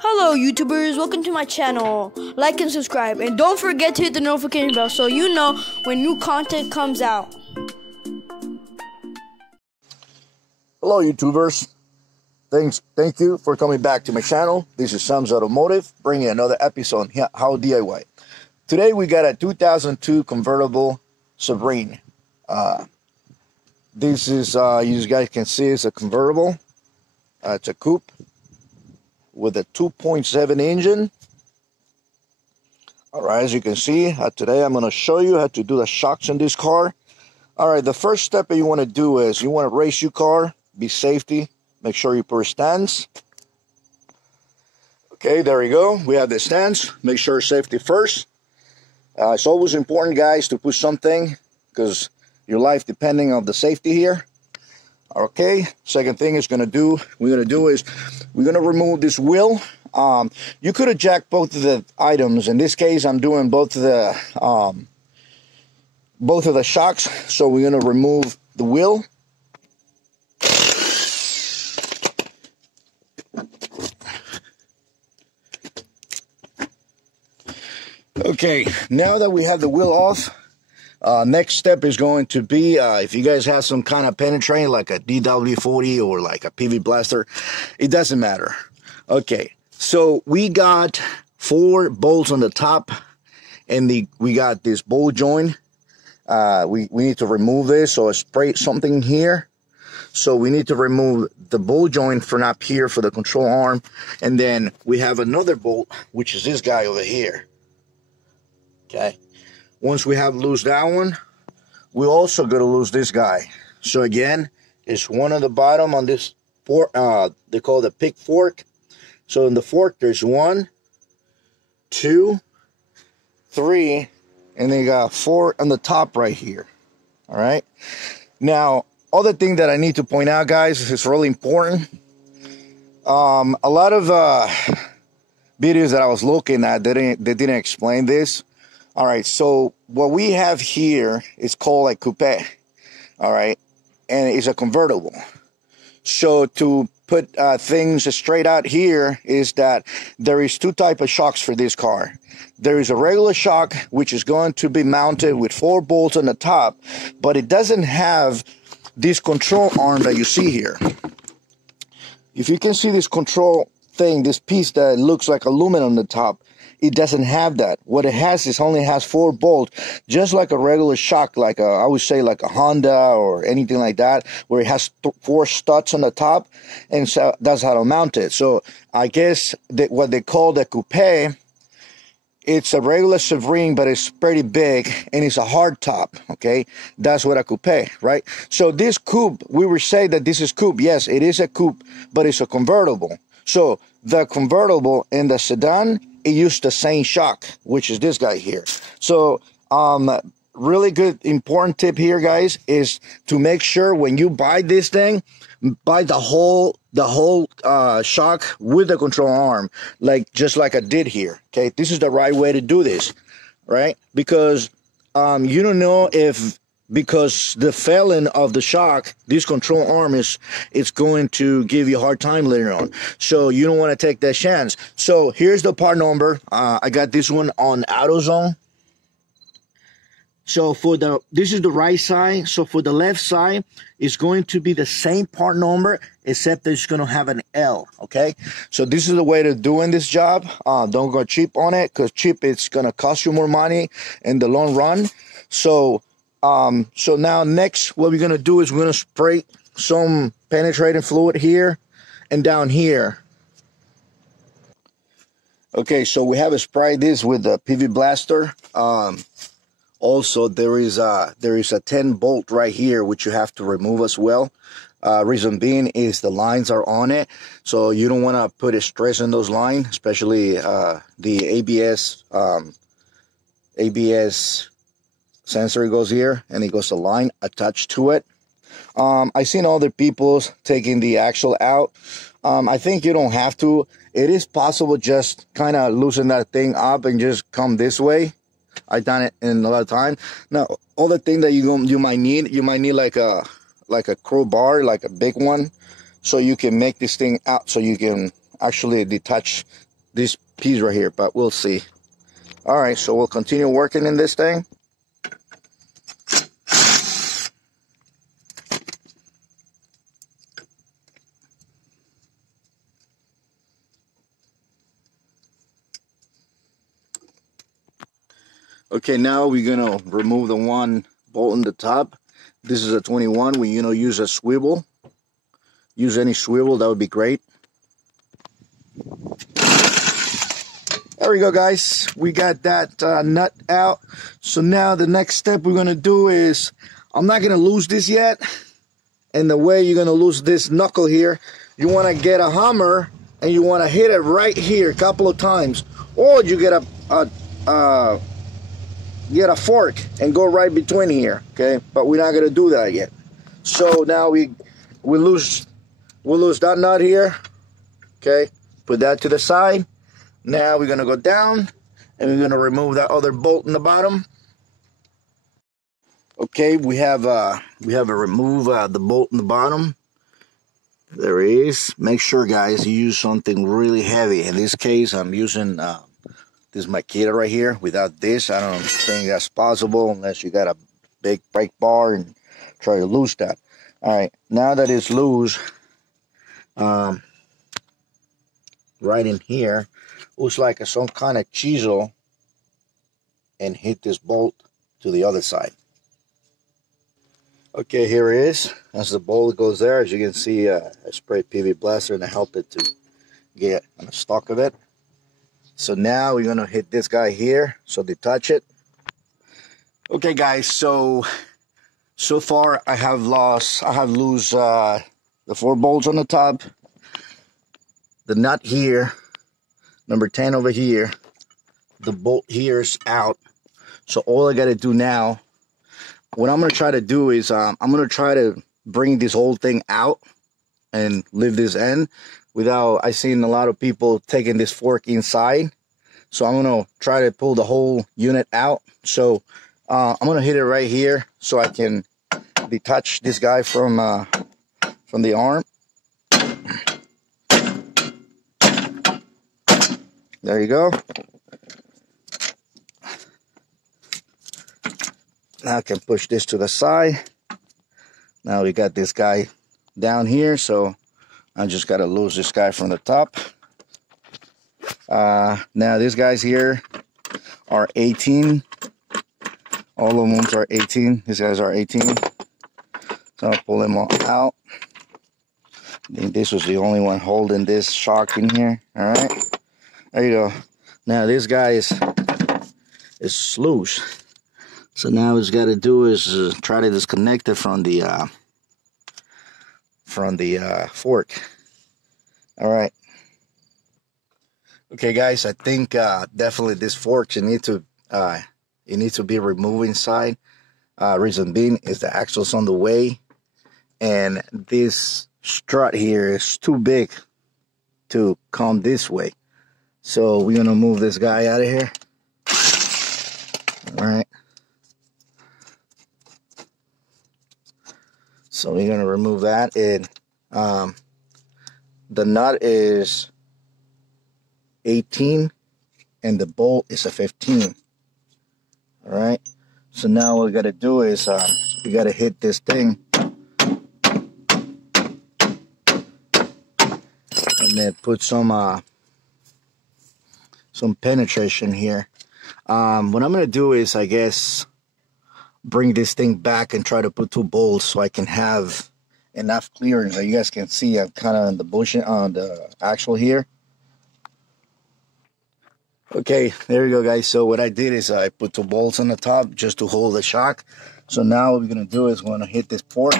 Hello YouTubers, welcome to my channel. Like and subscribe, and don't forget to hit the notification bell so you know when new content comes out. Hello YouTubers, thank you for coming back to my channel. This is Sam's Automotive, bringing another episode on How DIY. Today we got a 2002 convertible Sebring. This is, you guys can see, it's a convertible. It's a coupe with a 2.7 engine. Alright, as you can see, today I'm going to show you how to do the shocks in this car. Alright, the first step that you want to do is you want to race your car, be safety, make sure you put stands. Okay, there you go. We have the stands. Make sure safety first. It's always important, guys, to put something because your life depending on the safety here. Okay, second thing we're gonna do is we're gonna remove this wheel. You could have jacked both of the items. In this case, I'm doing both of the shocks. So we're gonna remove the wheel. Okay, now that we have the wheel off, next step is going to be, if you guys have some kind of penetrating, like a DW40 or like a PV blaster, it doesn't matter. Okay, so we got 4 bolts on the top, and we got this bolt joint. We need to remove this, so I sprayed something here. So we need to remove the bolt joint from up here for the control arm, and then we have another bolt, which is this guy over here. Okay. Once we have loose that one, we're also going to lose this guy. So again, it's one on the bottom on this fork. They call it a pick fork. So in the fork, there's 1, 2, 3, and then you got 4 on the top right here. All right. Now, other thing that I need to point out, guys, is really important. A lot of videos that I was looking at, they didn't explain this. All right, so what we have here is called a coupe, all right, and it's a convertible. So to put things straight out here is that there is 2 types of shocks for this car. There is a regular shock, which is going to be mounted with 4 bolts on the top, but it doesn't have this control arm that you see here. If you can see this control thing, this piece that looks like aluminum on the top, it doesn't have that. What it has is only has 4 bolts, just like a regular shock, like I would say like a Honda or anything like that, where it has 4 studs on the top, and so that's how to mount it. So I guess that what they call the coupe, it's a regular Sebring, but it's pretty big and it's a hard top. Okay, that's what a coupe, right? So this coupe, we were saying that this is coupe. Yes, it is a coupe, but it's a convertible. So the convertible and the sedan, it used the same shock, which is this guy here. So really good important tip here, guys, is to make sure when you buy this thing, buy the whole shock with the control arm, just like I did here. Okay, this is the right way to do this, right? Because you don't know if, because the failing of the shock, this control arm it's going to give you a hard time later on. So you don't want to take that chance. So here's the part number. I got this one on AutoZone. So this is the right side. So for the left side, it's going to be the same part number, except that it's going to have an L. Okay. So this is the way to doing this job. Don't go cheap on it, because cheap, it's going to cost you more money in the long run. So now next, what we're going to do is we're going to spray some penetrating fluid here and down here. Okay, so we have sprayed this with the PV blaster. Also, there is a 10 bolt right here, which you have to remove as well. Reason being is the lines are on it, so you don't want to put a stress in those lines, especially the ABS sensor goes here, and it goes a line attached to it. I've seen other people taking the axle out. I think you don't have to. It is possible just kind of loosen that thing up and just come this way. I've done it in a lot of time. Now, other thing that you might need like a crowbar, like a big one, so you can make this thing out, so you can actually detach this piece right here, but we'll see. All right, so we'll continue working in this thing. Okay, now we're gonna remove the one bolt in the top. This is a 21. We use a swivel. Use any swivel, that would be great. There we go, guys. We got that nut out. So now the next step we're gonna do is, I'm not gonna lose this yet. And the way you're gonna lose this knuckle here, you wanna get a hammer and you wanna hit it right here a couple of times, or you get a fork and go right between here. Okay, but we're not gonna do that yet. So now we'll lose that nut here. Okay, put that to the side. Now we're gonna go down and we're gonna remove that other bolt in the bottom. Okay, we have remove the bolt in the bottom. There it is. Make sure, guys, you use something really heavy. In this case, I'm using this Makita right here. Without this, I don't think that's possible unless you got a big brake bar and try to lose that. All right, now that it's loose, right in here, looks like some kind of chisel, and hit this bolt to the other side. Okay, here it is. As the bolt goes there, as you can see, I sprayed PV Blaster and I help it to get on the stock of it. So now we're gonna hit this guy here, so detach it. Okay, guys, so far I have lost the 4 bolts on the top, the nut here, number 10 over here, the bolt here is out. So all I gotta do now, what I'm gonna try to do is I'm gonna try to bring this whole thing out and leave this end without, I seen a lot of people taking this fork inside. So I'm gonna try to pull the whole unit out. So I'm gonna hit it right here so I can detach this guy from the arm. There you go. Now I can push this to the side. Now we got this guy down here, so I just gotta lose this guy from the top. Now these guys here are 18. All of them are 18. These guys are 18. So I'll pull them all out. I think this was the only one holding this shock in here. All right, there you go. Now this guy is loose. So now what it's got to do is try to disconnect it from the fork. All right. Okay, guys. I think definitely this fork you need to be removed inside. Reason being is the axle's on the way, and this strut here is too big to come this way. So we're gonna move this guy out of here. All right. So we're gonna remove that, and the nut is 18 and the bolt is a 15. All right. So now what we gotta do is we gotta hit this thing and then put some penetration here. What I'm gonna do is, I guess, bring this thing back and try to put 2 bolts so I can have enough clearance. So you guys can see I'm kind of in the bushing on the axle here. Okay, there you go, guys. So what I did is I put 2 bolts on the top just to hold the shock. So now what we're gonna do is we're gonna hit this fork.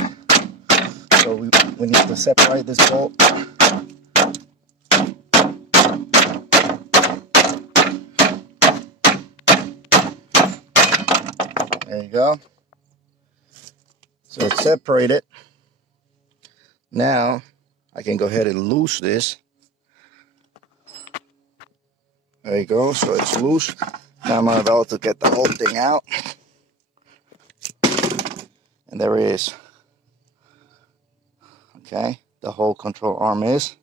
So we need to separate this bolt. There you go. So it's separated. Now I can go ahead and loose this. There you go. So it's loose. Now I'm about to get the whole thing out. And there it is. Okay, the whole control arm is.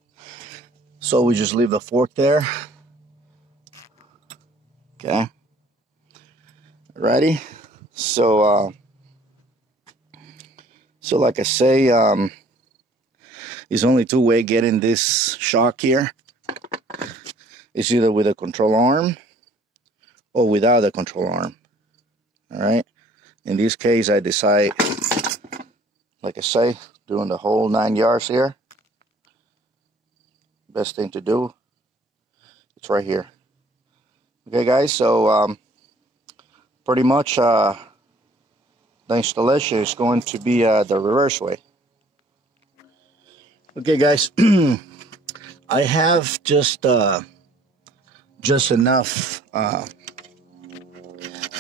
So we just leave the fork there. Okay. Ready? So like I say, there's only two ways getting this shock here. It's either with a control arm or without a control arm. All right. In this case, I decide, like I say, doing the whole 9 yards here. Best thing to do, it's right here. Okay, guys. So pretty much the installation is going to be the reverse way. Okay, guys. I have just enough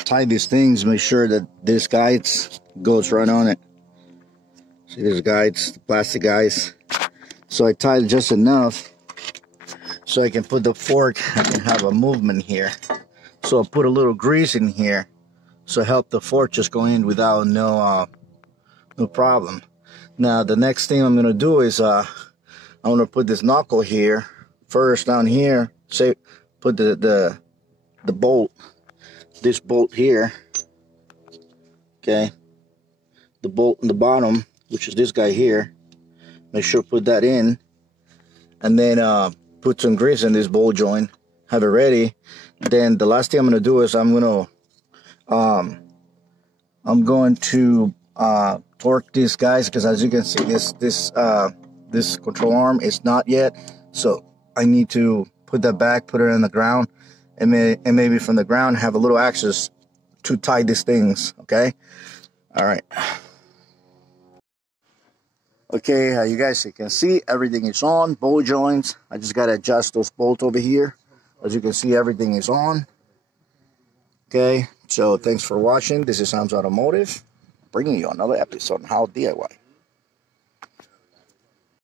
tie these things, make sure that this guides goes right on it. See these guides, the plastic guides. So I tied just enough so I can put the fork, I can have a movement here. So I'll put a little grease in here so help the fork just go in without no problem. Now the next thing I'm gonna do is I'm gonna put this knuckle here first down here. Say put the bolt, this bolt here. Okay, the bolt in the bottom, which is this guy here. Make sure to put that in, and then put some grease in this bolt joint. Have it ready. Then the last thing I'm gonna do is I'm going to torque these guys, because as you can see, this control arm is not yet. So I need to put that back, put it on the ground, and maybe from the ground have a little access to tie these things. Okay. All right. Okay, you guys can see everything is on. Bolt joints. I just gotta adjust those bolts over here. As you can see, everything is on. Okay, so thanks for watching. This is Sam's Automotive, bringing you another episode on How DIY.